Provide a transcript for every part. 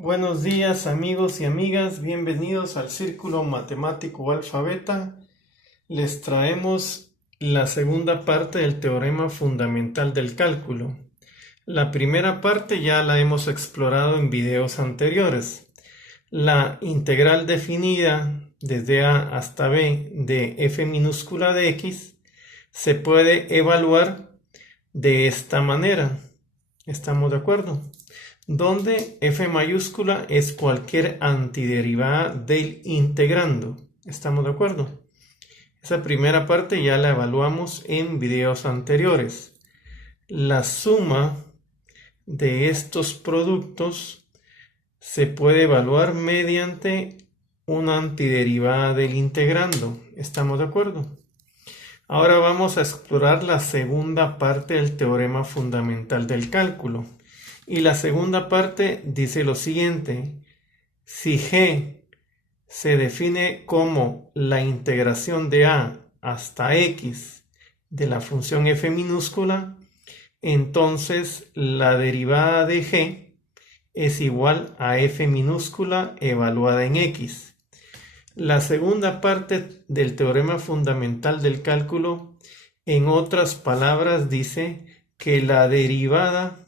Buenos días amigos y amigas, bienvenidos al Círculo Matemático Alfa Beta. Les traemos la segunda parte del teorema fundamental del cálculo. La primera parte ya la hemos explorado en videos anteriores. La integral definida desde A hasta B de f minúscula de x se puede evaluar de esta manera. ¿Estamos de acuerdo? Donde f mayúscula es cualquier antiderivada del integrando. ¿Estamos de acuerdo? Esa primera parte ya la evaluamos en videos anteriores. La suma de estos productos se puede evaluar mediante una antiderivada del integrando. ¿Estamos de acuerdo? Ahora vamos a explorar la segunda parte del teorema fundamental del cálculo. Y la segunda parte dice lo siguiente: si g se define como la integración de a hasta x de la función f minúscula, entonces la derivada de g es igual a f minúscula evaluada en x. La segunda parte del teorema fundamental del cálculo, en otras palabras, dice que la derivada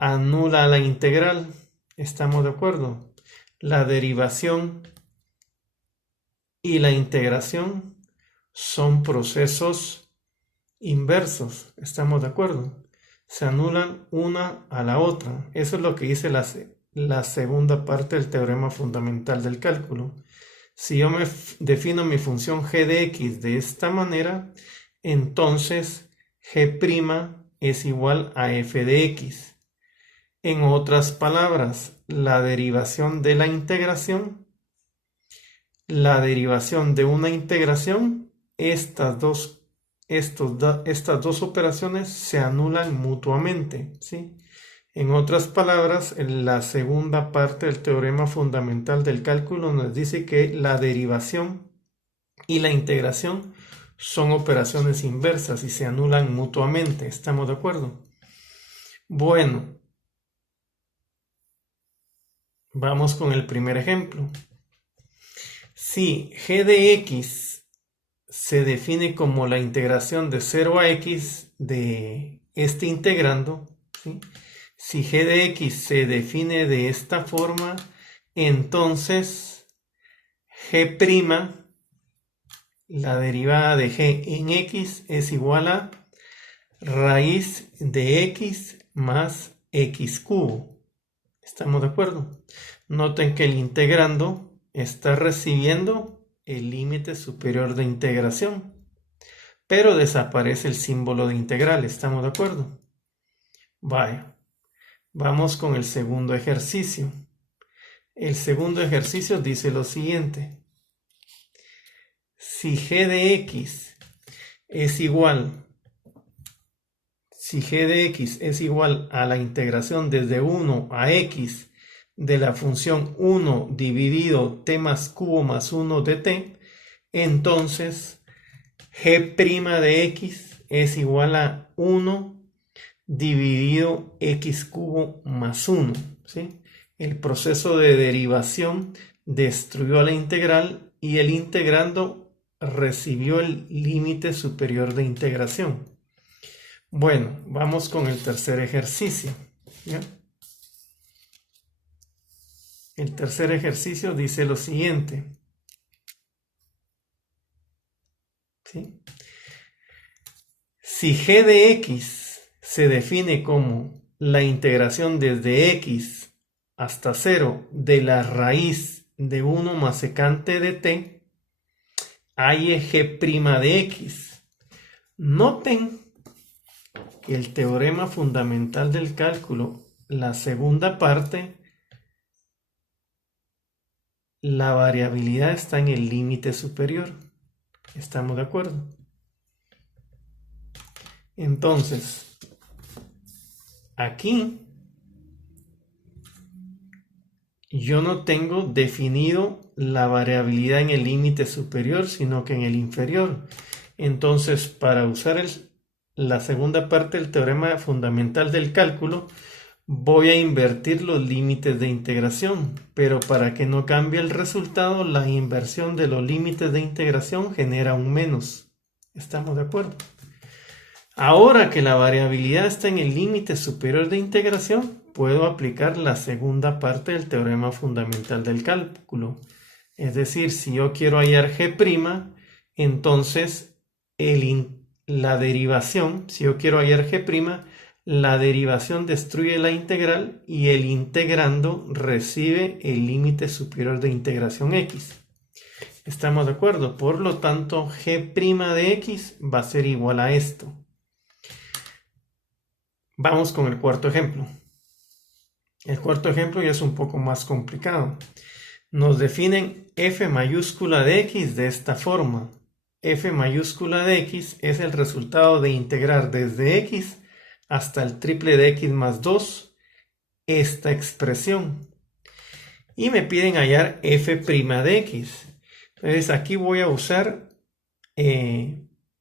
anula la integral. ¿Estamos de acuerdo? La derivación y la integración son procesos inversos. ¿Estamos de acuerdo? Se anulan una a la otra. Eso es lo que dice la segunda parte del teorema fundamental del cálculo. Si yo me defino mi función g de x de esta manera, entonces g' es igual a f de x. En otras palabras, la derivación de la integración, la derivación de una integración, estas dos operaciones se anulan mutuamente, ¿sí? En otras palabras, en la segunda parte del teorema fundamental del cálculo nos dice que la derivación y la integración son operaciones inversas y se anulan mutuamente. ¿Estamos de acuerdo? Bueno. Vamos con el primer ejemplo. Si g de x se define como la integración de 0 a x de este integrando, ¿sí? Si g de x se define de esta forma, entonces g', la derivada de g en x, es igual a raíz de x más x cubo. ¿Estamos de acuerdo? Noten que el integrando está recibiendo el límite superior de integración, pero desaparece el símbolo de integral. ¿Estamos de acuerdo? Vaya, vamos con el segundo ejercicio. El segundo ejercicio dice lo siguiente: si g de x es igual a la integración desde 1 a x de la función 1 dividido t más cubo más 1 de t, entonces g' de x es igual a 1 dividido x cubo más 1, ¿sí? El proceso de derivación destruyó la integral y el integrando recibió el límite superior de integración. Bueno, vamos con el tercer ejercicio, ¿ya? El tercer ejercicio dice lo siguiente, ¿sí? Si g de x se define como la integración desde x hasta 0 de la raíz de 1 más secante de t, hay g' de x. Noten que el teorema fundamental del cálculo, la segunda parte, la variabilidad está en el límite superior. ¿Estamos de acuerdo? Entonces, aquí yo no tengo definido la variabilidad en el límite superior, sino que en el inferior. Entonces, para usar la segunda parte del teorema fundamental del cálculo, voy a invertir los límites de integración, pero para que no cambie el resultado, la inversión de los límites de integración genera un menos. ¿Estamos de acuerdo? Ahora que la variabilidad está en el límite superior de integración, puedo aplicar la segunda parte del teorema fundamental del cálculo. Es decir, si yo quiero hallar G', entonces la derivación, si yo quiero hallar G', la derivación destruye la integral y el integrando recibe el límite superior de integración x. ¿Estamos de acuerdo? Por lo tanto, G' de x va a ser igual a esto. Vamos con el cuarto ejemplo. El cuarto ejemplo ya es un poco más complicado. Nos definen f mayúscula de x de esta forma. F mayúscula de x es el resultado de integrar desde x hasta el triple de x más 2 esta expresión. Y me piden hallar f' de x. Entonces aquí voy a usar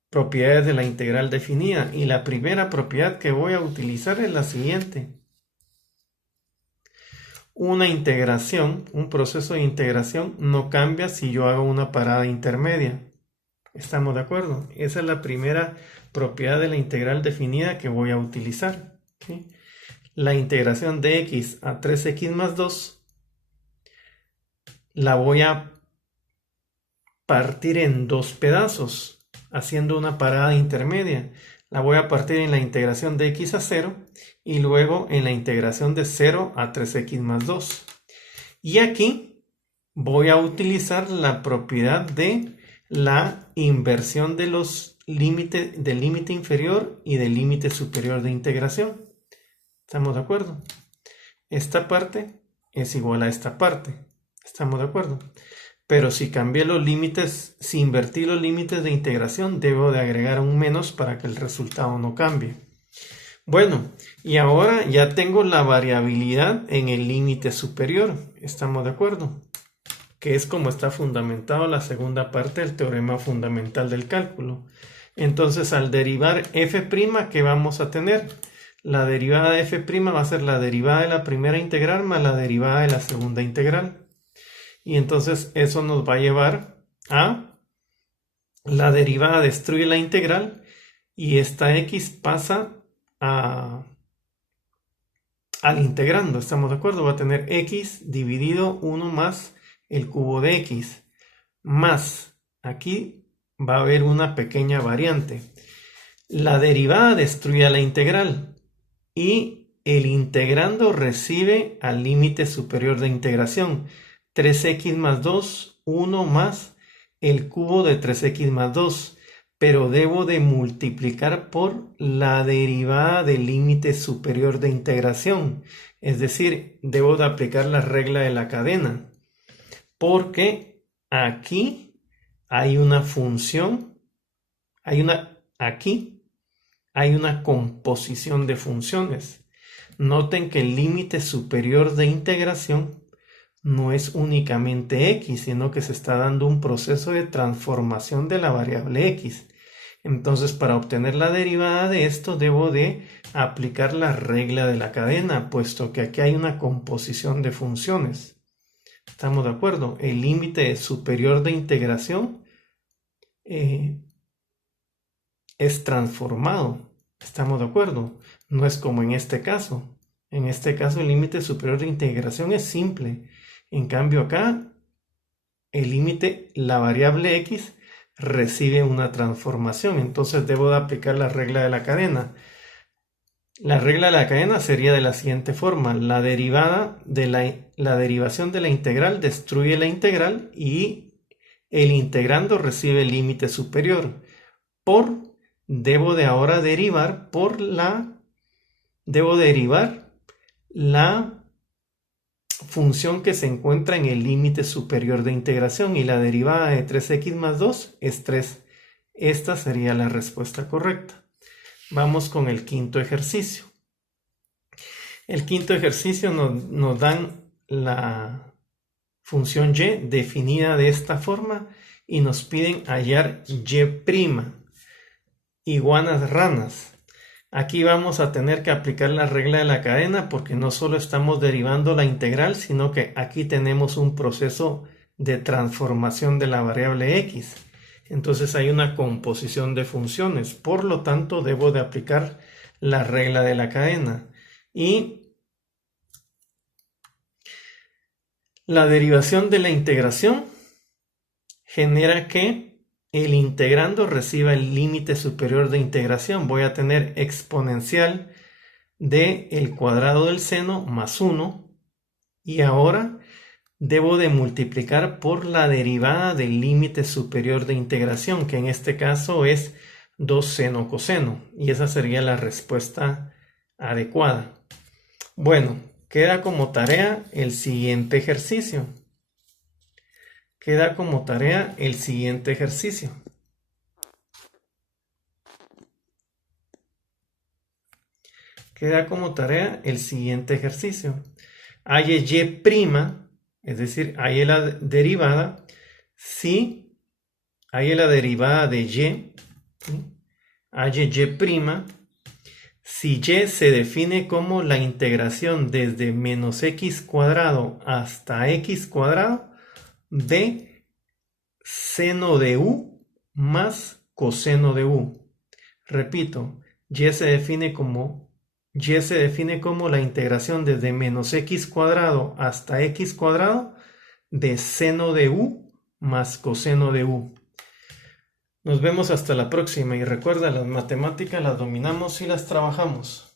propiedades de la integral definida. Y la primera propiedad que voy a utilizar es la siguiente. Una integración, un proceso de integración no cambia si yo hago una parada intermedia. ¿Estamos de acuerdo? Esa es la primera propiedad de la integral definida que voy a utilizar. ¿Sí? La integración de x a 3x más 2 la voy a partir en dos pedazos, haciendo una parada intermedia. La voy a partir en la integración de x a 0 y luego en la integración de 0 a 3x más 2. Y aquí voy a utilizar la propiedad de la inversión de los límites del límite inferior y del límite superior de integración. ¿Estamos de acuerdo? Esta parte es igual a esta parte. ¿Estamos de acuerdo? Pero si cambié los límites, si invertí los límites de integración, debo de agregar un menos para que el resultado no cambie. Bueno, y ahora ya tengo la variabilidad en el límite superior. ¿Estamos de acuerdo? Que es como está fundamentado la segunda parte del teorema fundamental del cálculo. Entonces, al derivar f', ¿qué vamos a tener? La derivada de f' va a ser la derivada de la primera integral más la derivada de la segunda integral. Y entonces eso nos va a llevar a la derivada destruye la integral y esta x pasa al integrando. ¿Estamos de acuerdo? Va a tener x dividido 1 más el cubo de x más, aquí va a haber una pequeña variante. La derivada destruye la integral y el integrando recibe al límite superior de integración. 3x más 2, 1 más el cubo de 3x más 2, pero debo de multiplicar por la derivada del límite superior de integración, es decir, debo de aplicar la regla de la cadena, porque aquí hay una función, aquí hay una composición de funciones. Noten que el límite superior de integración no es únicamente x, sino que se está dando un proceso de transformación de la variable x. Entonces, para obtener la derivada de esto, debo de aplicar la regla de la cadena, puesto que aquí hay una composición de funciones. ¿Estamos de acuerdo? El límite superior de integración es transformado. ¿Estamos de acuerdo? No es como en este caso. En este caso, el límite superior de integración es simple. En cambio acá, el límite, la variable x, recibe una transformación. Entonces debo de aplicar la regla de la cadena. La regla de la cadena sería de la siguiente forma. La derivada de la derivación de la integral destruye la integral y el integrando recibe el límite superior. Debo derivar la función que se encuentra en el límite superior de integración y la derivada de 3x más 2 es 3. Esta sería la respuesta correcta. Vamos con el quinto ejercicio. El quinto ejercicio nos dan la función y definida de esta forma y nos piden hallar y', iguanas ranas. Aquí vamos a tener que aplicar la regla de la cadena porque no solo estamos derivando la integral, sino que aquí tenemos un proceso de transformación de la variable x. Entonces hay una composición de funciones, por lo tanto debo de aplicar la regla de la cadena. Y la derivación de la integración genera que el integrando reciba el límite superior de integración. Voy a tener exponencial de el cuadrado del seno más 1 y ahora debo de multiplicar por la derivada del límite superior de integración, que en este caso es 2 seno coseno, y esa sería la respuesta adecuada. Bueno, queda como tarea el siguiente ejercicio. Queda como tarea el siguiente ejercicio. Queda como tarea el siguiente ejercicio. Halle y', es decir, halle la derivada, si halle la derivada de y, ¿sí? Halle y', si y se define como la integración desde menos x cuadrado hasta x cuadrado de seno de u más coseno de u. Repito, y se define como la integración desde menos x cuadrado hasta x cuadrado de seno de u más coseno de u. Nos vemos hasta la próxima y recuerda, las matemáticas las dominamos y las trabajamos.